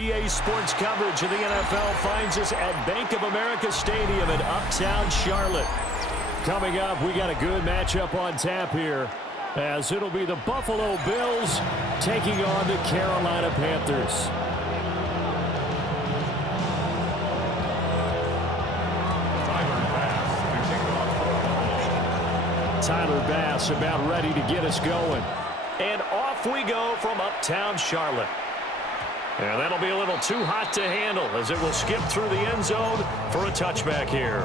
EA Sports coverage of the NFL finds us at Bank of America Stadium in Uptown Charlotte. Coming up, we got a good matchup on tap here, as it'll be the Buffalo Bills taking on the Carolina Panthers. Tyler Bass about ready to get us going. And off we go from Uptown Charlotte. And that'll be a little too hot to handle as it will skip through the end zone for a touchback here.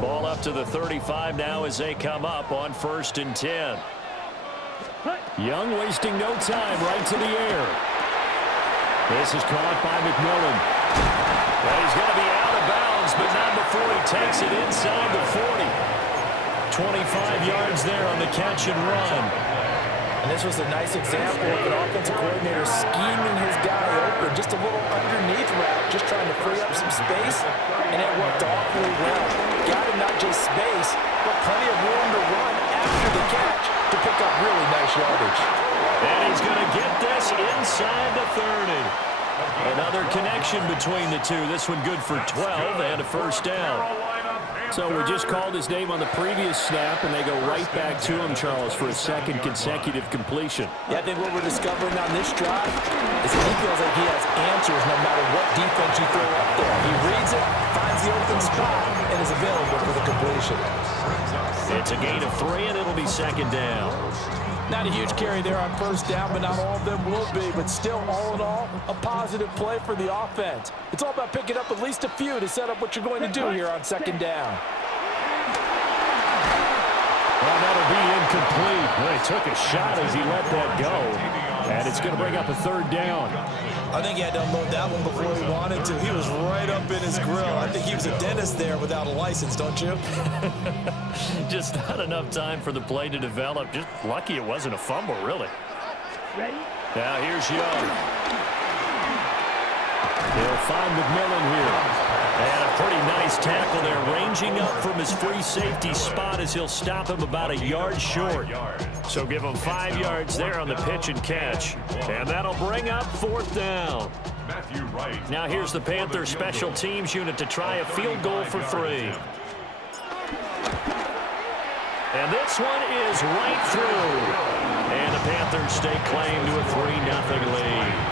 Ball up to the 35 now as they come up on 1st and 10. Young wasting no time, right to the air. This is caught by McMillan. Well, he's going to be out of bounds, but not before he takes it inside the 40. 25 yards there on the catch and run. And this was a nice example of an offensive coordinator scheming his guy open. Just a little underneath route, just trying to free up some space, and it worked awfully well. Got him not just space, but plenty of room to run after the catch to pick up really nice yardage. And he's going to get this inside the 30. Another connection between the two. This one good for 12 and a first down. So we just called his name on the previous snap, and they go right back to him, Charles, for a second consecutive completion. Yeah, I think what we're discovering on this drive is that he feels like he has answers no matter what defense you throw up there. He reads it, finds the open spot, and is available for the completion. It's a gain of 3, and it'll be 2nd down. Not a huge carry there on 1st down, but not all of them will be. But still, all in all, a positive play for the offense. It's all about picking up at least a few to set up what you're going to do here on 2nd down. Well, that'll be incomplete. Well, he took a shot as he let that go. And it's going to bring up a 3rd down. I think he had to unload that one before he wanted to. He was right up in his grill. I think he was a dentist there without a license, don't you? Just not enough time for the play to develop. Just lucky it wasn't a fumble, really. Ready? Now here's Young. He'll find McMillan here. And a pretty nice tackle there, ranging up from his free safety spot as he'll stop him about a yard short. So give him 5 yards there on the pitch and catch. And that'll bring up 4th down. Now here's the Panthers special teams unit to try a field goal for 3. And this one is right through. And the Panthers stake claim to a 3-0 lead.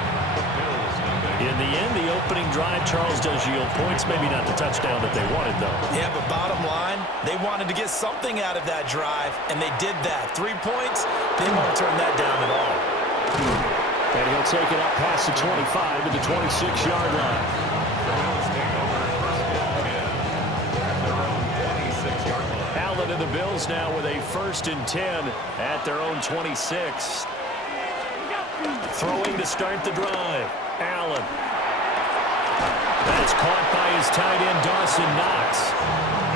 In the end, the opening drive, Charles, does yield points. Maybe not the touchdown that they wanted, though. Yeah, but bottom line, they wanted to get something out of that drive, and they did that. 3 points, they won't turn that down at all. And he'll take it up past the 25 to the 26-yard line. Allen and the Bills now with a 1st and 10 at their own 26. Throwing to start the drive. Allen. That's caught by his tight end, Dawson Knox.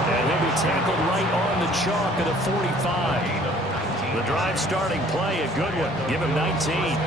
And he'll be tackled right on the chalk of the 45. The drive starting play, a good one. Give him 19.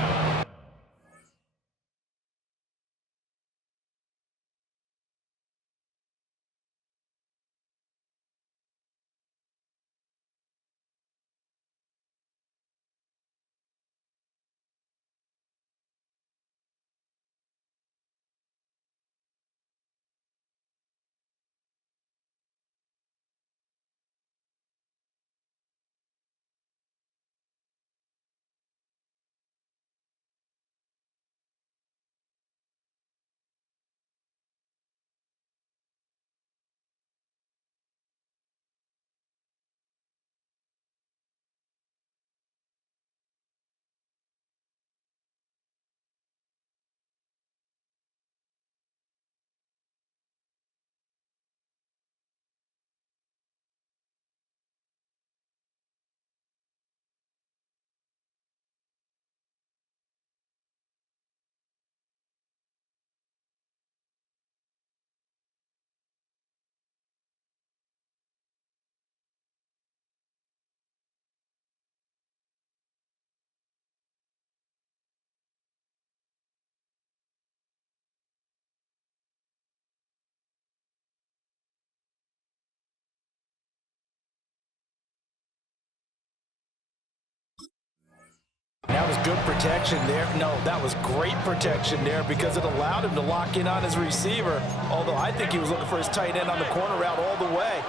good protection there. No, that was great protection there because it allowed him to lock in on his receiver, although I think he was looking for his tight end on the corner route all the way.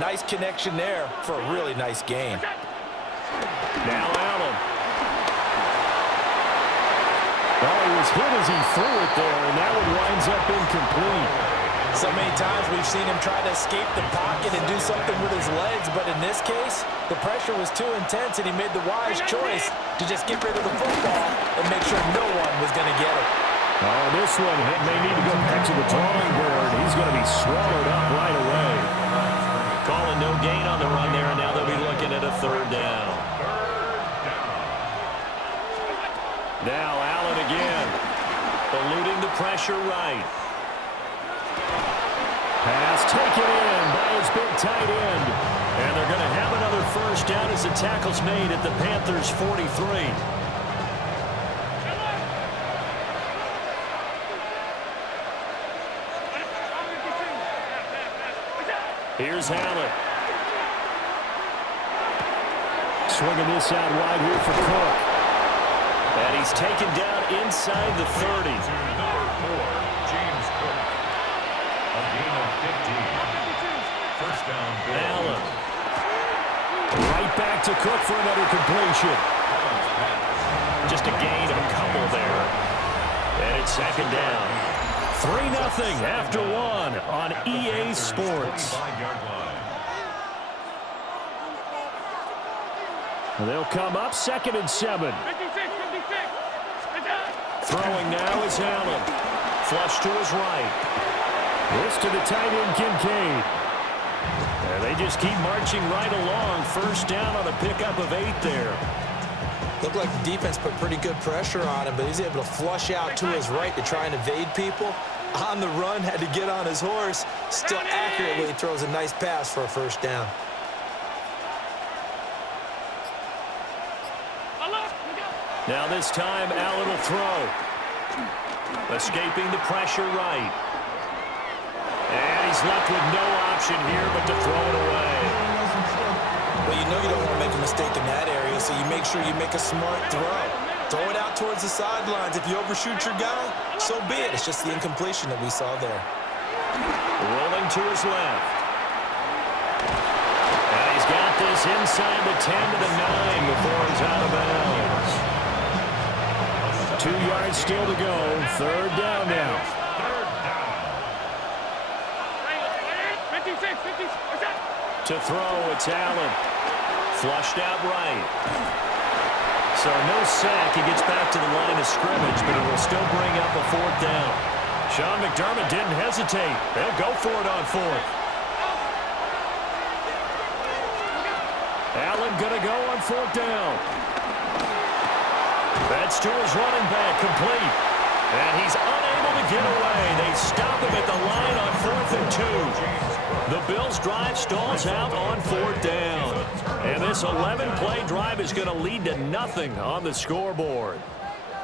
Nice connection there for a really nice gain. Now Allen. Oh, he was hit as he threw it there, and that one winds up incomplete. So many times we've seen him try to escape the pocket and do something with his legs, but in this case, the pressure was too intense, and he made the wise choice to just get rid of the football and make sure no one was going to get it. Oh, this one may need to go back to the drawing board. He's going to be swallowed up right away. Calling no gain on the run there, and now they'll be looking at a third down. Now Allen again, eluding the pressure right. Pass taken in by his big tight end. And they're going to have another first down as the tackle's made at the Panthers' 43. Here's Allen. Swinging this out wide here for Cook. And he's taken down inside the 30. Allen. Right back to Cook for another completion. Just a gain of a couple there. And it's second down. 3-0 after one on EA Sports. They'll come up 2nd and 7. Throwing now is Allen. Flush to his right. This to the tight end, Kincaid. And they just keep marching right along. First down on a pickup of 8 there. Looked like the defense put pretty good pressure on him, but he's able to flush out to his right to try and evade people. On the run, had to get on his horse. Still accurately throws a nice pass for a first down. Now this time, Allen will throw. Escaping the pressure right. And he's left with no option here but to throw it away. Well, you know you don't want to make a mistake in that area, so you make sure you make a smart throw. Throw it out towards the sidelines. If you overshoot your guy, so be it. It's just the incompletion that we saw there. Rolling to his left. And he's got this inside the 10 to the 9 before he's out of bounds. 2 yards still to go. Third down now. To throw, it's Allen. Flushed out right. So no sack. He gets back to the line of scrimmage, but it will still bring up a 4th down. Sean McDermott didn't hesitate. They'll go for it on 4th. Allen going to go on 4th down. That's to his running back, complete. And he's unable to get away. They stop him at the line on 4th and 2. The Bills' drive stalls out on 4th down. And this 11-play drive is going to lead to nothing on the scoreboard.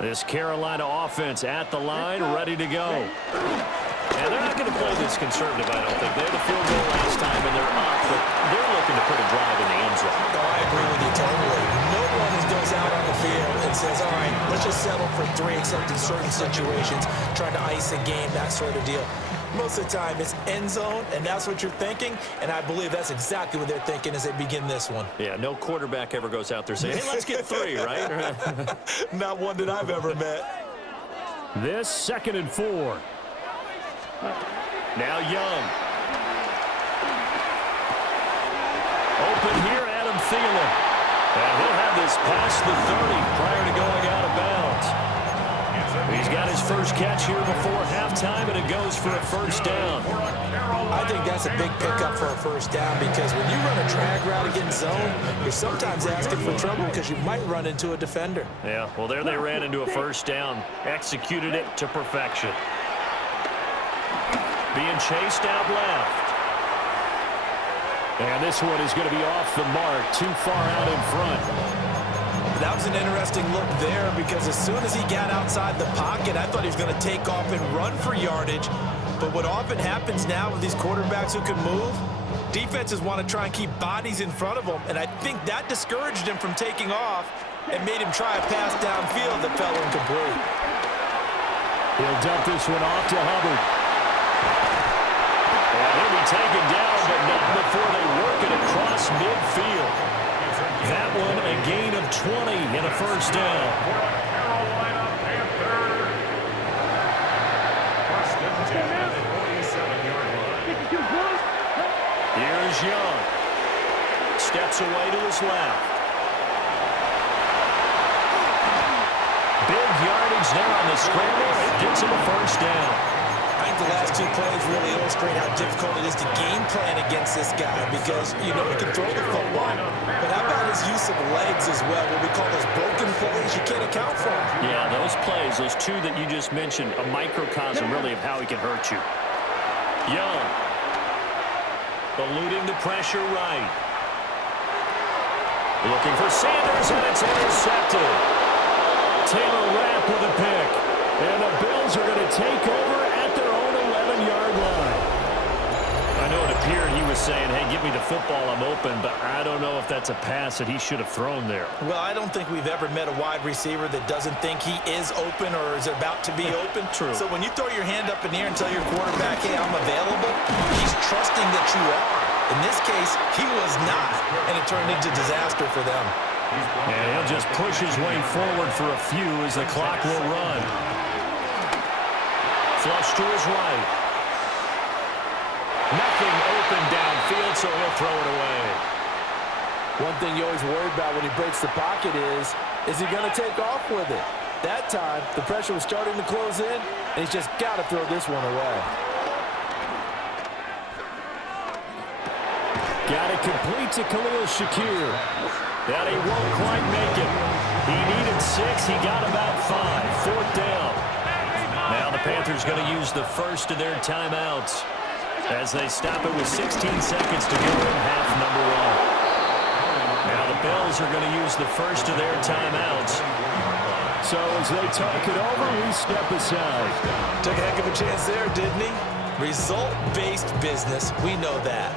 This Carolina offense at the line, ready to go. And they're not going to play this conservative, I don't think. They had a field goal last time, and they're up, but they're looking to put a drive in the end zone. Oh, I agree with you totally. No one goes out on the field and says, all right, let's just settle for 3, except in certain situations, trying to ice a game, that sort of deal. Most of the time, it's end zone, and that's what you're thinking, and I believe that's exactly what they're thinking as they begin this one. Yeah, no quarterback ever goes out there saying, hey, let's get 3, right? Not one that I've ever met. This 2nd and 4. Now Young. Open here, Adam Thielen. And he'll have this past the 30 prior to going out of bounds. He's got his first catch here before halftime, and it goes for a first down. I think that's a big pickup for a first down because when you run a drag route against zone, you're sometimes asking for trouble because you might run into a defender. Yeah, well, there they ran into a first down. Executed it to perfection. Being chased out left. And this one is going to be off the mark, too far out in front. That was an interesting look there because as soon as he got outside the pocket, I thought he was going to take off and run for yardage. But what often happens now with these quarterbacks who can move, defenses want to try and keep bodies in front of them, and I think that discouraged him from taking off. and made him try a pass downfield that fell incomplete. He'll dump this one off to Hubbard. And he'll be taken down, but not before they work it across midfield. That one a gain of 20 and a first down. Here's Young. Steps away to his left. Big yardage there on the scramble. It gets him a first down. I think the last two plays really illustrate how difficult it is to game plan against this guy because you know he can throw the football. But how about his use of legs as well? What we call those broken plays, you can't account for them. Yeah, those plays, those two that you just mentioned, a microcosm really of how he can hurt you. Young. Eluding the pressure right. Looking for Sanders, and it's intercepted. Taylor Rapp with a pick. And the Bills are going to take over at their own 11-yard line. I know it appeared he was saying, hey, give me the football, I'm open, but I don't know if that's a pass that he should have thrown there. Well, I don't think we've ever met a wide receiver that doesn't think he is open or is about to be open. True. So when you throw your hand up in the air and tell your quarterback, hey, I'm available, he's trusting that you are. In this case, he was not, and it turned into disaster for them. And he'll just push his way forward for a few as the clock will run. Flush to his right. Nothing open downfield, so he'll throw it away. One thing you always worry about when he breaks the pocket is he going to take off with it? That time, the pressure was starting to close in, and he's just got to throw this one away. Got it complete to Khalil Shakir. That he won't quite make it. He needed 6. He got about 5. Fourth down. Now the Panthers going to use the first of their timeouts as they stop it with 16 seconds to go in half number 1. Now the Bills are going to use the first of their timeouts. So as they talk it over, we step aside. Took a heck of a chance there, didn't he? Result-based business, we know that.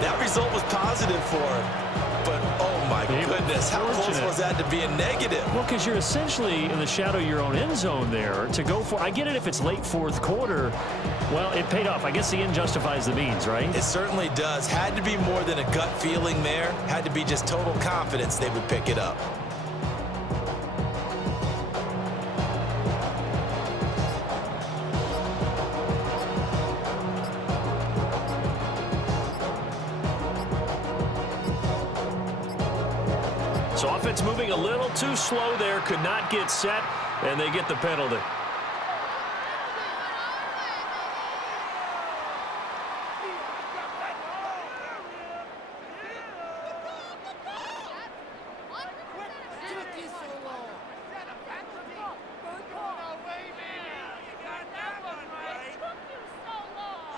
That result was positive for him. But, oh, my goodness, how close was that to being negative? Well, because you're essentially in the shadow of your own end zone there to go for. I get it if it's late fourth quarter. Well, it paid off. I guess the end justifies the means, right? It certainly does. Had to be more than a gut feeling there. Had to be just total confidence they would pick it up. So offense moving a little too slow there, could not get set, and they get the penalty.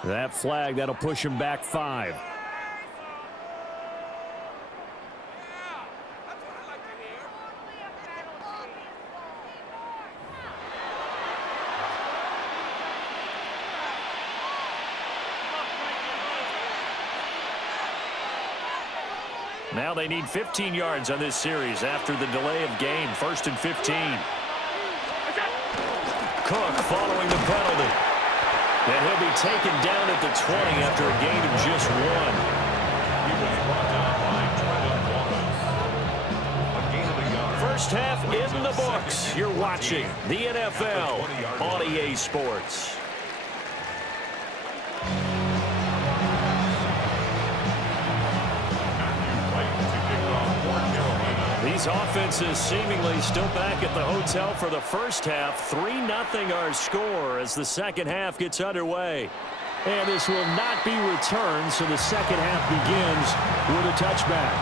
That flag, that'll push him back 5. Now they need 15 yards on this series after the delay of game. 1st and 15. Cook following the penalty. And he'll be taken down at the 20 after a gain of just 1. First half in the books. You're watching the NFL on EA Sports. These offenses seemingly still back at the hotel for the first half. 3-0 our score as the second half gets underway. And this will not be returned, so the second half begins with a touchback.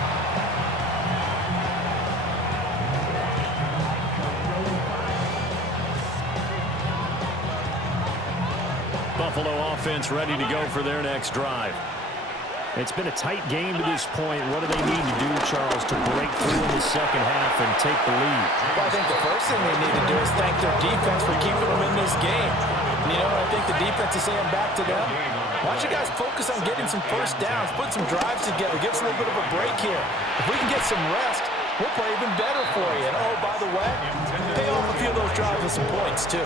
Buffalo offense ready to go for their next drive. It's been a tight game to this point. What do they need to do, Charles, to break through in the second half and take the lead? Well, I think the first thing they need to do is thank their defense for keeping them in this game. You know, I think the defense is saying back to them, why don't you guys focus on getting some first downs, put some drives together, give us a little bit of a break here. If we can get some rest, we'll play even better for you. And, oh, by the way, pay off a few of those drives with some points, too.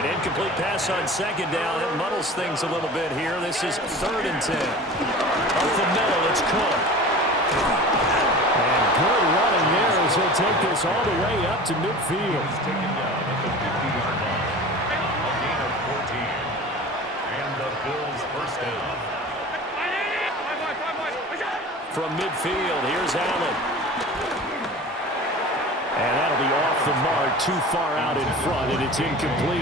An incomplete pass on second down. It muddles things a little bit here. This is 3rd and 10. Up the middle, it's Cook. And good running there as he'll take this all the way up to midfield. Taken down at the 50-yard line. A gain of 14. And the Bills first down. From midfield, here's Allen. And that'll be off the mark, too far out in front, and it's incomplete.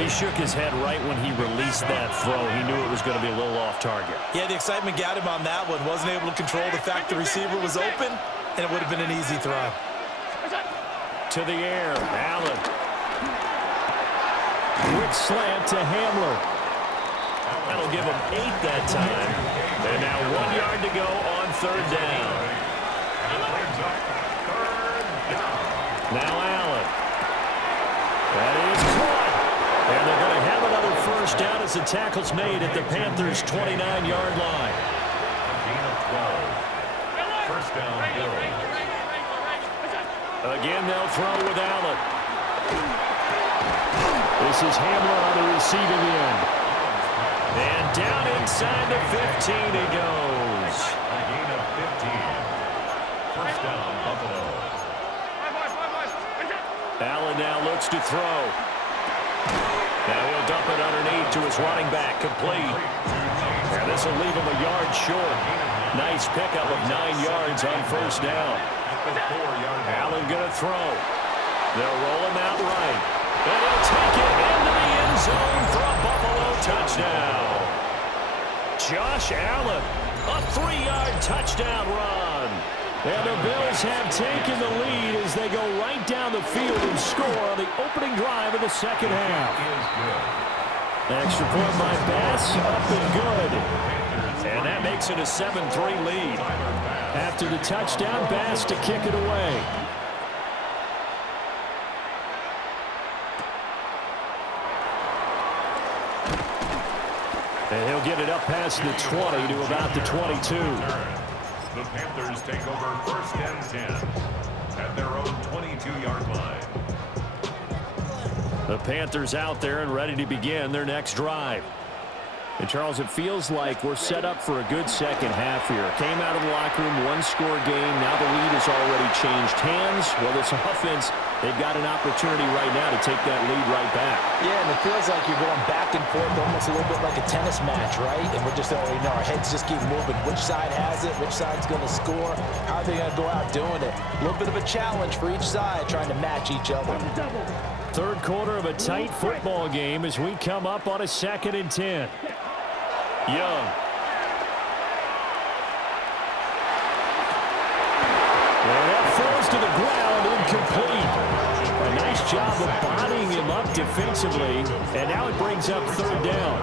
He shook his head right when he released that throw. He knew it was going to be a little off target. Yeah, the excitement got him on that one. Wasn't able to control the fact the receiver was open, and it would have been an easy throw. To the air, Allen. Quick slant to Hamler. That'll give him 8 that time. And now 1 yard to go on 3rd down. Now Allen. That is caught. And they're going to have another first down as the tackle's made at the Panthers' 29-yard line. Gain of 12. First down, Bills. Again, they'll throw with Allen. This is Hamler on the receiving end. And down inside the 15 he goes. A gain of 15. First down, Buffalo. Allen now looks to throw. Now he'll dump it underneath to his running back, complete. And this will leave him a yard short. Nice pickup of 9 yards on first down. Allen gonna throw. They'll roll him out right. And he'll take it into the end zone for a Buffalo touchdown. Josh Allen, a 3-yard touchdown run. And the Bills have taken the lead as they go right down the field and score on the opening drive of the second half. Extra point by Bass, up and good. And that makes it a 7-3 lead. After the touchdown, Bass to kick it away. And he'll get it up past the 20 to about the 22. The Panthers take over 1st and 10 at their own 22-yard line. The Panthers out there and ready to begin their next drive. And, Charles, it feels like we're set up for a good second half here. Came out of the locker room, 1-score game. Now the lead has already changed hands. Well, this offense, they've got an opportunity right now to take that lead right back. Yeah, and it feels like you're going back and forth almost a little bit like a tennis match, right? And we're just already know our heads just keep moving. Which side has it? Which side's going to score? How are they going to go out doing it? A little bit of a challenge for each side trying to match each other. Third quarter of a tight football game as we come up on a 2nd and 10. Young. And that falls to the ground, incomplete. A nice job of bodying him up defensively, and now it brings up 3rd down.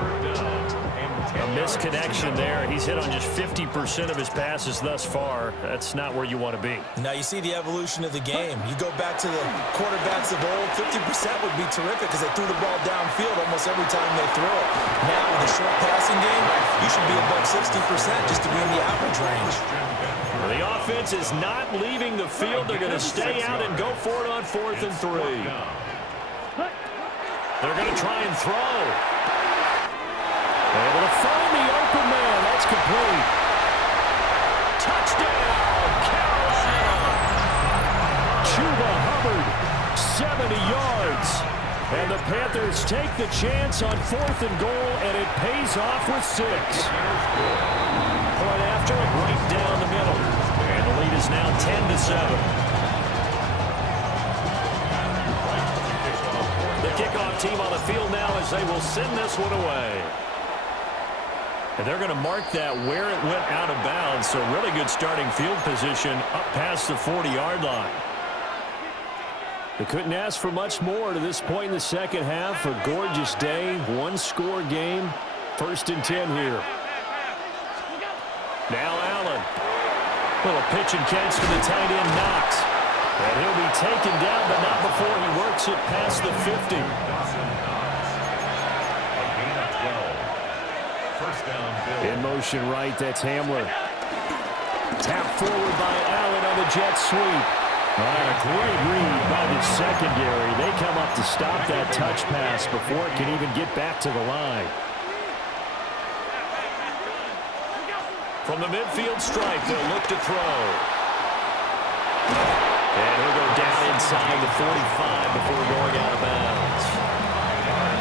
A misconnection there. He's hit on just 50% of his passes thus far. That's not where you want to be. Now you see the evolution of the game. You go back to the quarterbacks of old, 50% would be terrific because they threw the ball downfield almost every time they throw it. Now with a short passing game, you should be above 60% just to be in the average range. The offense is not leaving the field. They're going to stay out and go for it on 4th and 3. They're going to try and throw. Able to find the open man. That's complete. Touchdown, Carolina. Chuba Hubbard, 70 yards. And the Panthers take the chance on 4th and goal, and it pays off with 6. Point after it, right down the middle. And the lead is now 10-7. The kickoff team on the field now as they will send this one away. And they're going to mark that where it went out of bounds. So really good starting field position up past the 40-yard line. They couldn't ask for much more to this point in the second half. A gorgeous day, 1-score game. 1st and 10 here. Now Allen. Little pitch and catch to the tight end, Knox. And he'll be taken down, but not before he works it past the 50. In motion right, that's Hamler. Tap forward by Allen on the jet sweep. And a great read by the secondary. They come up to stop that touch pass before it can even get back to the line. From the midfield stripe, they'll look to throw. And he'll go down inside the 45 before going out of bounds.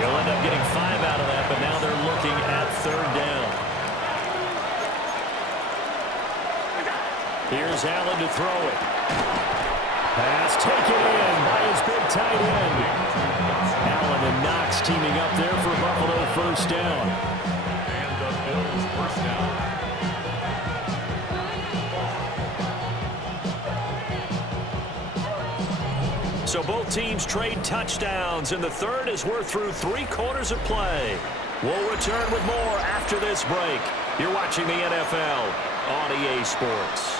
He'll end up getting 5 out of that, but now they're looking at 3rd down. Here's Allen to throw it. Pass taken in by his big tight end. Allen and Knox teaming up there for Buffalo 1st down. And the Bills 1st down. So both teams trade touchdowns, and the 3rd as we're through 3 quarters of play. We'll return with more after this break. You're watching the NFL on EA Sports.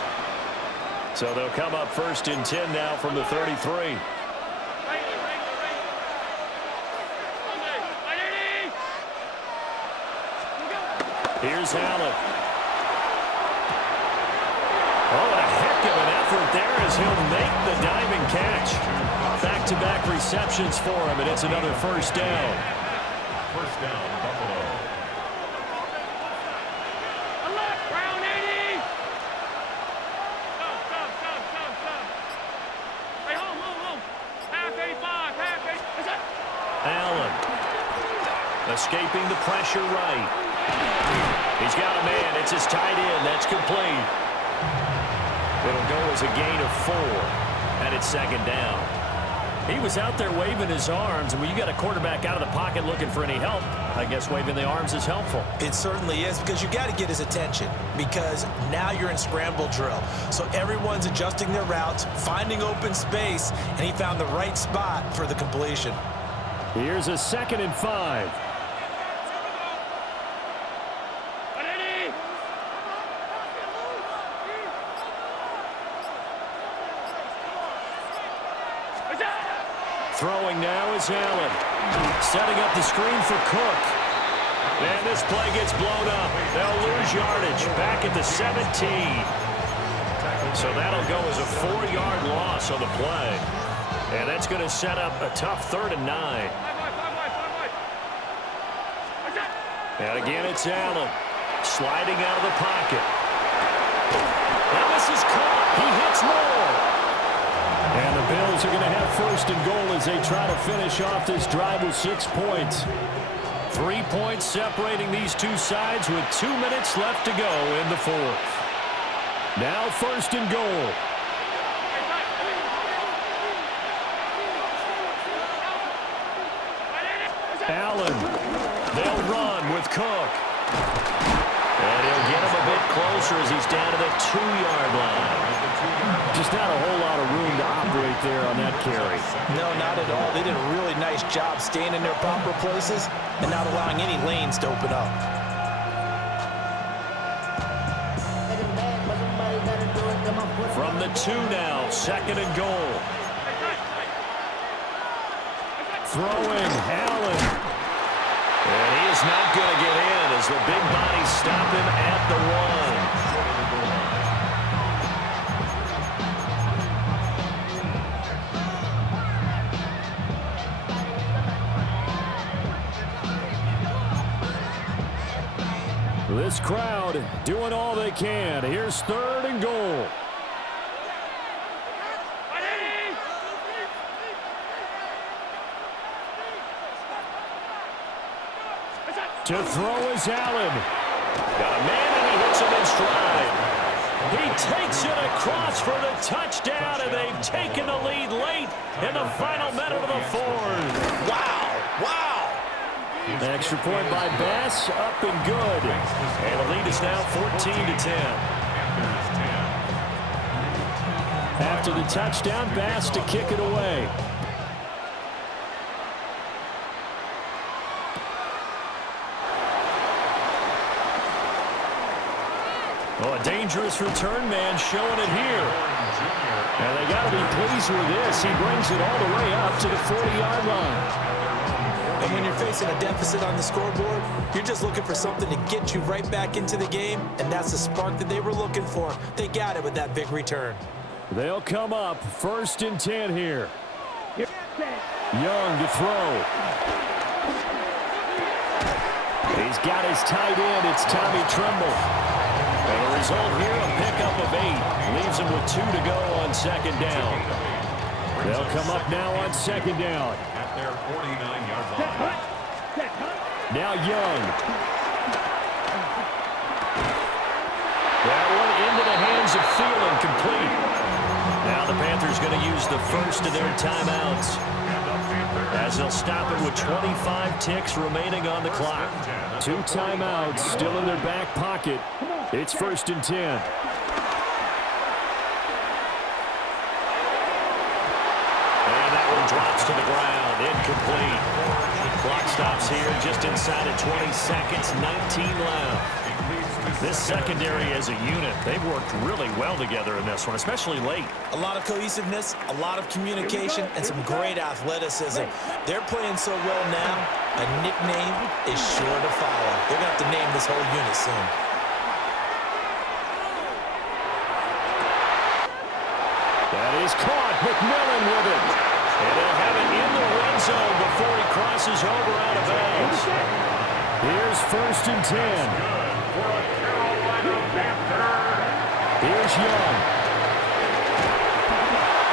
So they'll come up 1st and 10 now from the 33. Here's Allen. Oh, and a heck of an effort there as he'll make the diving catch. Back-to-back receptions for him, and it's another 1st down. 1st down, Buffalo. Allen escaping the pressure right. He's got a man. It's his tight end. That's complete. It'll go as a gain of 4, and it's 2nd down. He was out there waving his arms, and when you got a quarterback out of the pocket looking for any help, I guess waving the arms is helpful. It certainly is, because you got to get his attention, because now you're in scramble drill. So everyone's adjusting their routes, finding open space, and he found the right spot for the completion. Here's a 2nd and 5. Throwing now is Allen. Setting up the screen for Cook. And this play gets blown up. They'll lose yardage back at the 17. So that'll go as a 4-yard loss on the play. And that's going to set up a tough 3rd and 9. And again, it's Allen sliding out of the pocket. Now this is caught. He hits more. And the Bills are going to have 1st and goal as they try to finish off this drive with 6 points. 3 points separating these two sides with 2 minutes left to go in the 4th. Now 1st and goal. Allen. They'll run with Cook. And he'll get him a bit closer as he's down to the 2-yard line. Just not a whole lot of room to operate there on that carry. No, not at all. They did a really nice job staying in their proper places and not allowing any lanes to open up. From the 2 now, 2nd and goal. Throwing, Allen. And he is not going to get in as the big bodies stop him at the 1. This crowd doing all they can. Here's 3rd and goal. To throw is Allen. Got a man and he hits him in stride. He takes it across for the touchdown, and they've taken the lead late in the final minute of the 4th. Wow! Wow! Extra point by Bass, up and good. And the lead is now 14-10. After the touchdown, Bass to kick it away. Oh, a dangerous return man showing it here. And they got to be pleased with this. He brings it all the way up to the 40-yard line. And when you're facing a deficit on the scoreboard, you're just looking for something to get you right back into the game, and that's the spark that they were looking for. They got it with that big return. They'll come up 1st and 10 here. Young to throw. He's got his tight end. It's Tommy Tremble. And the result here, a pickup of 8. Leaves him with 2 to go on 2nd down. They'll come up now on 2nd down. At their 49-yard line. Now Young. That one into the hands of Thielen, complete. Now the Panthers going to use the first of their timeouts, as they'll stop it with 25 ticks remaining on the clock. 2 timeouts still in their back pocket. It's 1st and 10. And that one drops to the ground. Incomplete. Clock stops here just inside of 20 seconds. 19 left. This secondary as a unit, they've worked really well together in this one, especially late. A lot of cohesiveness, a lot of communication, and some great athleticism. They're playing so well now, a nickname is sure to follow. They're going to have to name this whole unit soon. That is caught. McMillan with it. And they'll have it in the red zone before he crosses over out of bounds. Here's 1st and 10. Here's Young.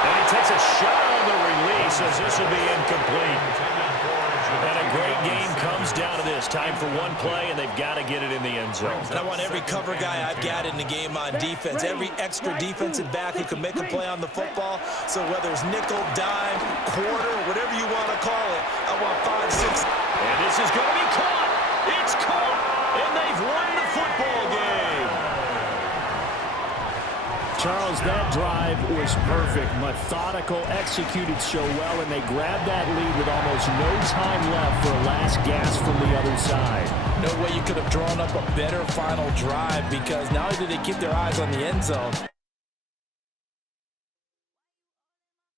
And he takes a shot on the release as this will be incomplete. And a great game comes down to this. Time for one play, and they've got to get it in the end zone. And I want every cover guy I've got in the game on defense, every extra defensive back who can make a play on the football. So whether it's nickel, dime, quarter, whatever you want to call it, I want 5, 6. And this is going to be caught. It's caught. And they've won the football game. Charles, that drive was perfect. Methodical, executed so well, and they grabbed that lead with almost no time left for a last gasp from the other side. No way you could have drawn up a better final drive, because not only did they keep their eyes on the end zone,